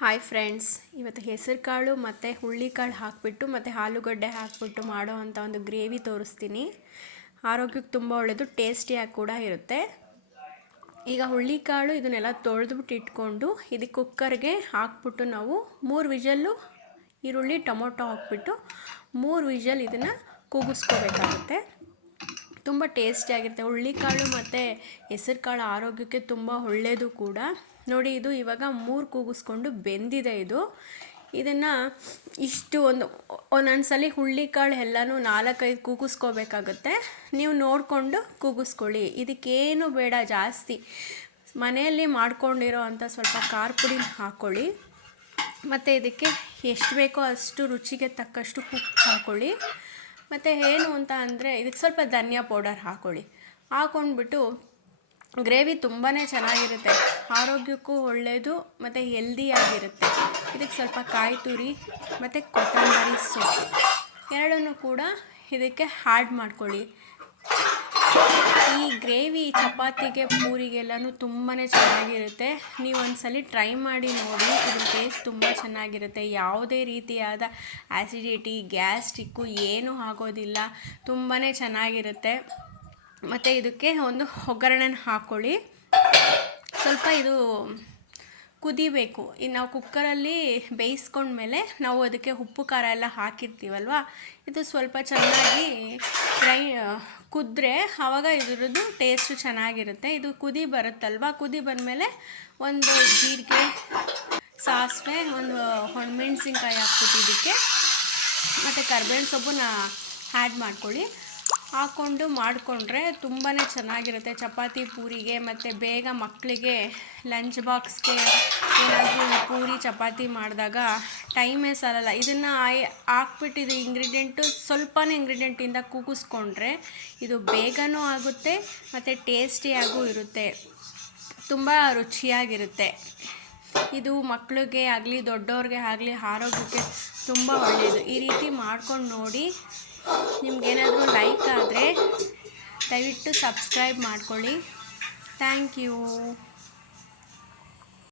Hi friends, ಇವತ್ತು ಹೆಸರು ಕಾಳು ಮತ್ತು ಹುಳ್ಳಿಕಾಳು ಹಾಕಿಬಿಟ್ಟು ಮತ್ತು ಆಲೂಗಡ್ಡೆ ಹಾಕಿಬಿಟ್ಟು ಮಾಡೋ ಅಂಥ ಒಂದು ಗ್ರೇವಿ ತೋರಿಸ್ತೀನಿ. ಆರೋಗ್ಯಕ್ಕೆ ತುಂಬ ಒಳ್ಳೆಯದು, ಟೇಸ್ಟಿಯಾಗಿ ಕೂಡ ಇರುತ್ತೆ. ಈಗ ಹುಳ್ಳಿಕಾಳು ಇದನ್ನೆಲ್ಲ ತೊಳೆದ್ಬಿಟ್ಟು ಇಟ್ಕೊಂಡು ಇದಕ್ಕೆ ಕುಕ್ಕರ್ಗೆ ಹಾಕ್ಬಿಟ್ಟು ನಾವು 3 ವಿಷಲ್ಲು ಈರುಳ್ಳಿ ಟೊಮೊಟೊ ಹಾಕ್ಬಿಟ್ಟು 3 ವಿಷಲ್ ಇದನ್ನು ಕೂಗಿಸ್ಕೋಬೇಕಾಗುತ್ತೆ. ತುಂಬ ಟೇಸ್ಟಿಯಾಗಿರುತ್ತೆ. ಹುಳ್ಳಿಕಾಳು ಮತ್ತು ಹೆಸರು ಕಾಳು ಆರೋಗ್ಯಕ್ಕೆ ತುಂಬ ಒಳ್ಳೆಯದು ಕೂಡ. ನೋಡಿ, ಇದು ಇವಾಗ 3 ಕೂಗಿಸ್ಕೊಂಡು ಬೆಂದಿದೆ. ಇದನ್ನು ಇಷ್ಟು ಒಂದೊಂದ್ಸಲಿ ಹುಳ್ಳಿಕಾಳು ಎಲ್ಲನೂ 4-5 ಕೂಗಿಸ್ಕೋಬೇಕಾಗುತ್ತೆ. ನೀವು ನೋಡಿಕೊಂಡು ಕೂಗಿಸ್ಕೊಳ್ಳಿ. ಇದಕ್ಕೇನು ಬೇಡ ಜಾಸ್ತಿ, ಮನೆಯಲ್ಲಿ ಮಾಡ್ಕೊಂಡಿರೋ ಅಂಥ ಸ್ವಲ್ಪ ಖಾರ ಪುಡಿ ಹಾಕ್ಕೊಳ್ಳಿ. ಮತ್ತು ಇದಕ್ಕೆ ಎಷ್ಟು ಬೇಕೋ ಅಷ್ಟು ರುಚಿಗೆ ತಕ್ಕಷ್ಟು ಉಪ್ಪು ಹಾಕ್ಕೊಳ್ಳಿ. ಮತ್ತು ಏನು ಅಂತ ಅಂದರೆ ಇದಕ್ಕೆ ಸ್ವಲ್ಪ ಧನಿಯಾ ಪೌಡರ್ ಹಾಕ್ಕೊಳ್ಳಿ. ಹಾಕ್ಕೊಂಡ್ಬಿಟ್ಟು ಗ್ರೇವಿ ತುಂಬಾ ಚೆನ್ನಾಗಿರುತ್ತೆ, ಆರೋಗ್ಯಕ್ಕೂ ಒಳ್ಳೆಯದು ಮತ್ತು ಹೆಲ್ದಿಯಾಗಿರುತ್ತೆ. ಇದಕ್ಕೆ ಸ್ವಲ್ಪ ಕಾಯಿ ತುರಿ ಮತ್ತು ಕೊತ್ತಂಬರಿ ಸೊಪ್ಪು ಎರಡನ್ನೂ ಕೂಡ ಇದಕ್ಕೆ ಆ್ಯಡ್ ಮಾಡ್ಕೊಳ್ಳಿ. ಈ ಗ್ರೇವಿ ಚಪಾತಿಗೆ ಪೂರಿಗೆಲ್ಲನೂ ತುಂಬಾ ಚೆನ್ನಾಗಿರುತ್ತೆ. ನೀವು ಒಂದ್ಸಲಿ ಟ್ರೈ ಮಾಡಿ ನೋಡಿ, ಇದ್ರ ಟೇಸ್ಟ್ ತುಂಬ ಚೆನ್ನಾಗಿರುತ್ತೆ. ಯಾವುದೇ ರೀತಿಯಾದ ಆ್ಯಸಿಡಿಟಿ, ಗ್ಯಾಸ್ಟ್ರಿಕ್ಕು ಏನೂ ಆಗೋದಿಲ್ಲ, ತುಂಬಾ ಚೆನ್ನಾಗಿರುತ್ತೆ. ಮತ್ತು ಇದಕ್ಕೆ ಒಂದು ಒಗ್ಗರಣೆನ ಹಾಕ್ಕೊಳ್ಳಿ. ಸ್ವಲ್ಪ ಇದು ಕುದಿಬೇಕು. ಇನ್ನು ನಾವು ಕುಕ್ಕರಲ್ಲಿ ಬೇಯಿಸ್ಕೊಂಡ್ಮೇಲೆ ನಾವು ಅದಕ್ಕೆ ಉಪ್ಪು ಖಾರ ಎಲ್ಲ ಹಾಕಿರ್ತೀವಲ್ವ, ಇದು ಸ್ವಲ್ಪ ಚೆನ್ನಾಗಿ ಕುದ್ರೆ ಆವಾಗ ಇದ್ರದ್ದು ಟೇಸ್ಟು ಚೆನ್ನಾಗಿರುತ್ತೆ. ಇದು ಕುದಿ ಬರುತ್ತಲ್ವ, ಕುದಿ ಬಂದಮೇಲೆ ಒಂದು ಜೀರಿಗೆ, ಸಾಸಿವೆ, ಒಂದು ಒಣಮೆಣ್ಸಿನ್ಕಾಯಿ ಹಾಕ್ಬಿಟ್ಟು ಇದಕ್ಕೆ ಮತ್ತು ಕರ್ಬೇವಿನ ಸೊಪ್ಪನ್ನ ಆ್ಯಡ್ ಮಾಡ್ಕೊಳ್ಳಿ. ಹಾಕ್ಕೊಂಡು ಮಾಡಿಕೊಂಡ್ರೆ ತುಂಬಾ ಚೆನ್ನಾಗಿರುತ್ತೆ. ಚಪಾತಿ ಪೂರಿಗೆ ಮತ್ತು ಬೇಗ ಮಕ್ಕಳಿಗೆ ಲಂಚ್ ಬಾಕ್ಸ್ಗೆ ಏನಾದರೂ ಪೂರಿ ಚಪಾತಿ ಮಾಡಿದಾಗ ಟೈಮೇ ಸಾಲಲ್ಲ. ಇದನ್ನು ಹಾಕ್ಬಿಟ್ಟು ಇದು ಸ್ವಲ್ಪನೇ ಇಂಗ್ರೀಡಿಯೆಂಟಿಂದ ಕೂಗಿಸ್ಕೊಂಡ್ರೆ ಇದು ಬೇಗನೂ ಆಗುತ್ತೆ ಮತ್ತು ಟೇಸ್ಟಿಯಾಗೂ ಇರುತ್ತೆ, ತುಂಬ ರುಚಿಯಾಗಿರುತ್ತೆ. ಇದು ಮಕ್ಕಳಿಗೆ ಆಗಲಿ ದೊಡ್ಡವ್ರಿಗೆ ಆಗಲಿ ಆರೋಗ್ಯಕ್ಕೆ ತುಂಬ ಒಳ್ಳೆಯದು. ಈ ರೀತಿ ಮಾಡ್ಕೊಂಡು ನೋಡಿ. ನಿಮಗೇನಾದರೂ ಲೈಕ್ ಆದರೆ ದಯವಿಟ್ಟು ಸಬ್ಸ್ಕ್ರೈಬ್ ಮಾಡ್ಕೊಳ್ಳಿ. Thank you.